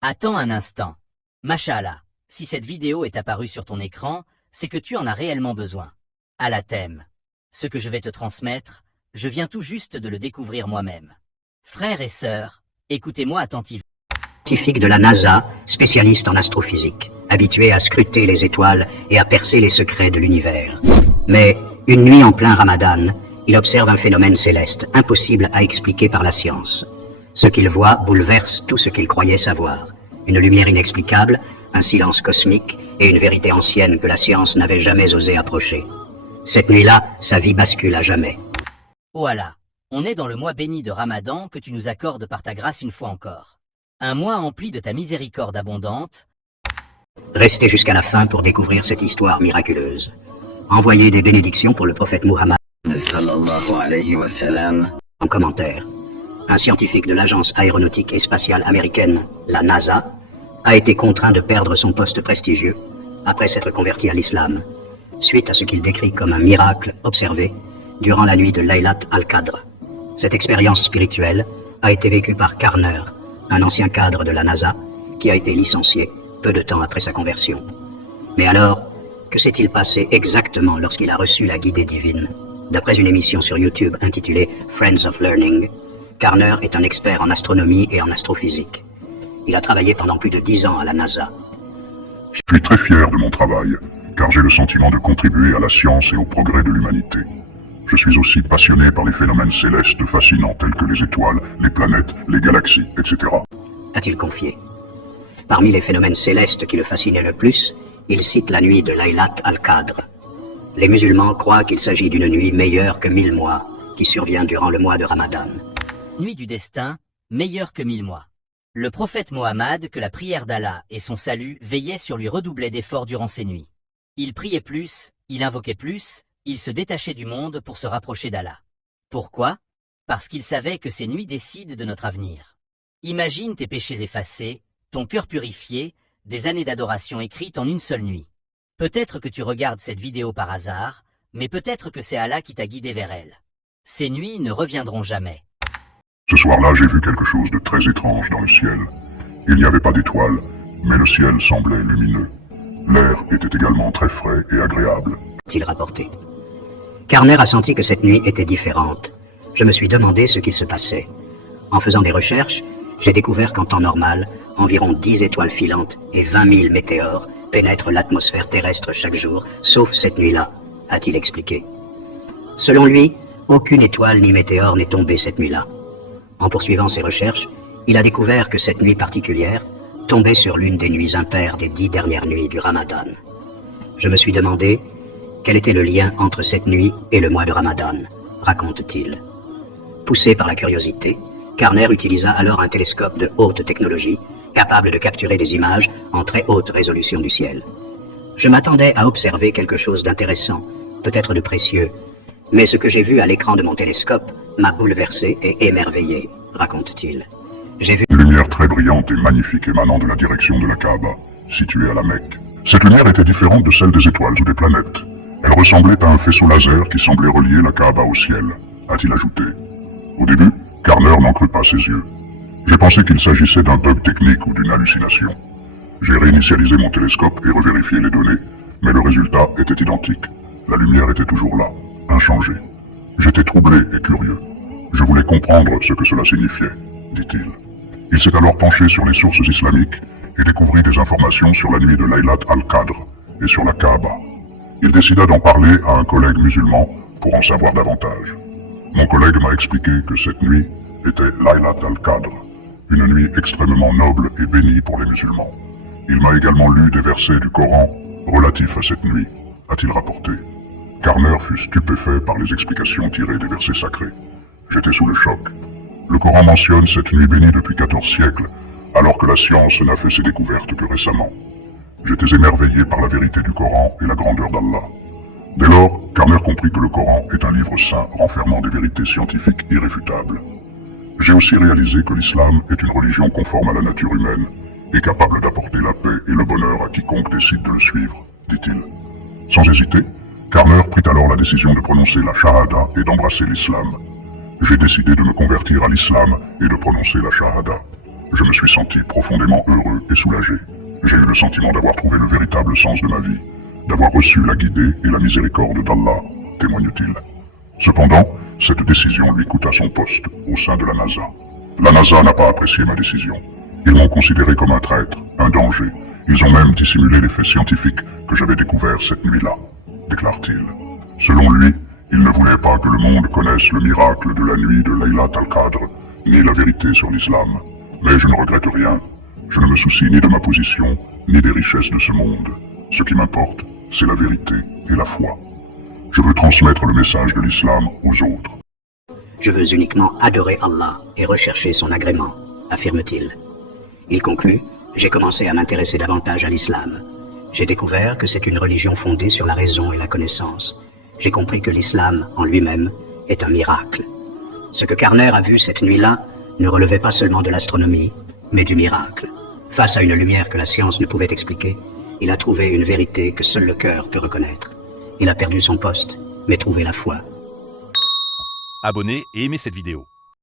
Attends un instant. Mashallah, si cette vidéo est apparue sur ton écran, c'est que tu en as réellement besoin. À la thème. Ce que je vais te transmettre, je viens tout juste de le découvrir moi-même. Frères et sœurs, écoutez-moi attentivement. Scientifique de la NASA, spécialiste en astrophysique, habitué à scruter les étoiles et à percer les secrets de l'univers. Mais, une nuit en plein Ramadan, il observe un phénomène céleste, impossible à expliquer par la science. Ce qu'il voit bouleverse tout ce qu'il croyait savoir. Une lumière inexplicable, un silence cosmique et une vérité ancienne que la science n'avait jamais osé approcher. Cette nuit-là, sa vie bascule à jamais. Oh Allah, on est dans le mois béni de Ramadan que tu nous accordes par ta grâce une fois encore. Un mois empli de ta miséricorde abondante. Restez jusqu'à la fin pour découvrir cette histoire miraculeuse. Envoyez des bénédictions pour le prophète Muhammad. Sallallahu alayhi wa sallam. En commentaire, un scientifique de l'agence aéronautique et spatiale américaine, la NASA, a été contraint de perdre son poste prestigieux après s'être converti à l'islam, suite à ce qu'il décrit comme un miracle observé durant la nuit de Laylat al-Qadr. Cette expérience spirituelle a été vécue par Carner, un ancien cadre de la NASA qui a été licencié peu de temps après sa conversion. Mais alors, que s'est-il passé exactement lorsqu'il a reçu la guidée divine? D'après une émission sur YouTube intitulée Friends of Learning, Carner est un expert en astronomie et en astrophysique. Il a travaillé pendant plus de 10 ans à la NASA. Je suis très fier de mon travail, car j'ai le sentiment de contribuer à la science et au progrès de l'humanité. Je suis aussi passionné par les phénomènes célestes fascinants tels que les étoiles, les planètes, les galaxies, etc. A-t-il confié. Parmi les phénomènes célestes qui le fascinaient le plus, il cite la nuit de Laylat al-Qadr. Les musulmans croient qu'il s'agit d'une nuit meilleure que 1000 mois, qui survient durant le mois de Ramadan. Nuit du destin, meilleure que 1000 mois. Le prophète Mohammed, que la prière d'Allah et son salut veillaient sur lui, redoublait d'efforts durant ces nuits. Il priait plus, il invoquait plus, il se détachait du monde pour se rapprocher d'Allah. Pourquoi? Parce qu'il savait que ces nuits décident de notre avenir. Imagine tes péchés effacés, ton cœur purifié, des années d'adoration écrites en une seule nuit. Peut-être que tu regardes cette vidéo par hasard, mais peut-être que c'est Allah qui t'a guidé vers elle. Ces nuits ne reviendront jamais. Ce soir-là, j'ai vu quelque chose de très étrange dans le ciel. Il n'y avait pas d'étoiles, mais le ciel semblait lumineux. L'air était également très frais et agréable. A-t-il rapporté. Carner a senti que cette nuit était différente. Je me suis demandé ce qu'il se passait. En faisant des recherches, j'ai découvert qu'en temps normal, environ 10 étoiles filantes et 20 000 météores pénètrent l'atmosphère terrestre chaque jour, sauf cette nuit-là, a-t-il expliqué. Selon lui, aucune étoile ni météore n'est tombée cette nuit-là. En poursuivant ses recherches, il a découvert que cette nuit particulière tombait sur l'une des nuits impaires des 10 dernières nuits du Ramadan. Je me suis demandé quel était le lien entre cette nuit et le mois de Ramadan, raconte-t-il. Poussé par la curiosité, Carner utilisa alors un télescope de haute technologie, capable de capturer des images en très haute résolution du ciel. Je m'attendais à observer quelque chose d'intéressant, peut-être de précieux, mais ce que j'ai vu à l'écran de mon télescope m'a bouleversé et émerveillé, raconte-t-il. J'ai vu Une lumière très brillante et magnifique émanant de la direction de la Kaaba, située à la Mecque. Cette lumière était différente de celle des étoiles ou des planètes. Elle ressemblait à un faisceau laser qui semblait relier la Kaaba au ciel, a-t-il ajouté. Au début, Carner n'en crut pas ses yeux. J'ai pensé qu'il s'agissait d'un bug technique ou d'une hallucination. J'ai réinitialisé mon télescope et revérifié les données, mais le résultat était identique. La lumière était toujours là, inchangée. J'étais troublé et curieux. Je voulais comprendre ce que cela signifiait, dit-il. Il s'est alors penché sur les sources islamiques et découvrit des informations sur la nuit de Laylat al-Qadr et sur la Kaaba. Il décida d'en parler à un collègue musulman pour en savoir davantage. Mon collègue m'a expliqué que cette nuit était Laylat al-Qadr, une nuit extrêmement noble et bénie pour les musulmans. Il m'a également lu des versets du Coran relatifs à cette nuit, a-t-il rapporté. Carner fut stupéfait par les explications tirées des versets sacrés. J'étais sous le choc. Le Coran mentionne cette nuit bénie depuis 14 siècles, alors que la science n'a fait ses découvertes que récemment. J'étais émerveillé par la vérité du Coran et la grandeur d'Allah. Dès lors, Carner comprit que le Coran est un livre saint renfermant des vérités scientifiques irréfutables. J'ai aussi réalisé que l'islam est une religion conforme à la nature humaine et capable d'apporter la paix et le bonheur à quiconque décide de le suivre, dit-il. Sans hésiter, Carner prit alors la décision de prononcer la Shahada et d'embrasser l'islam. J'ai décidé de me convertir à l'islam et de prononcer la Shahada. Je me suis senti profondément heureux et soulagé. J'ai eu le sentiment d'avoir trouvé le véritable sens de ma vie, d'avoir reçu la guidée et la miséricorde d'Allah, témoigne-t-il. Cependant, cette décision lui coûta son poste au sein de la NASA. La NASA n'a pas apprécié ma décision. Ils m'ont considéré comme un traître, un danger. Ils ont même dissimulé les faits scientifiques que j'avais découverts cette nuit-là, déclare-t-il. Selon lui, il ne voulait pas que le monde connaisse le miracle de la nuit de Laylat al-Qadr, ni la vérité sur l'islam. Mais je ne regrette rien. Je ne me soucie ni de ma position, ni des richesses de ce monde. Ce qui m'importe, c'est la vérité et la foi. Je veux transmettre le message de l'islam aux autres. Je veux uniquement adorer Allah et rechercher son agrément, affirme-t-il. Il conclut, j'ai commencé à m'intéresser davantage à l'islam. J'ai découvert que c'est une religion fondée sur la raison et la connaissance. J'ai compris que l'islam, en lui-même, est un miracle. Ce que Karner a vu cette nuit-là ne relevait pas seulement de l'astronomie, mais du miracle. Face à une lumière que la science ne pouvait expliquer, il a trouvé une vérité que seul le cœur peut reconnaître. Il a perdu son poste, mais trouvé la foi. Abonnez et aimez cette vidéo.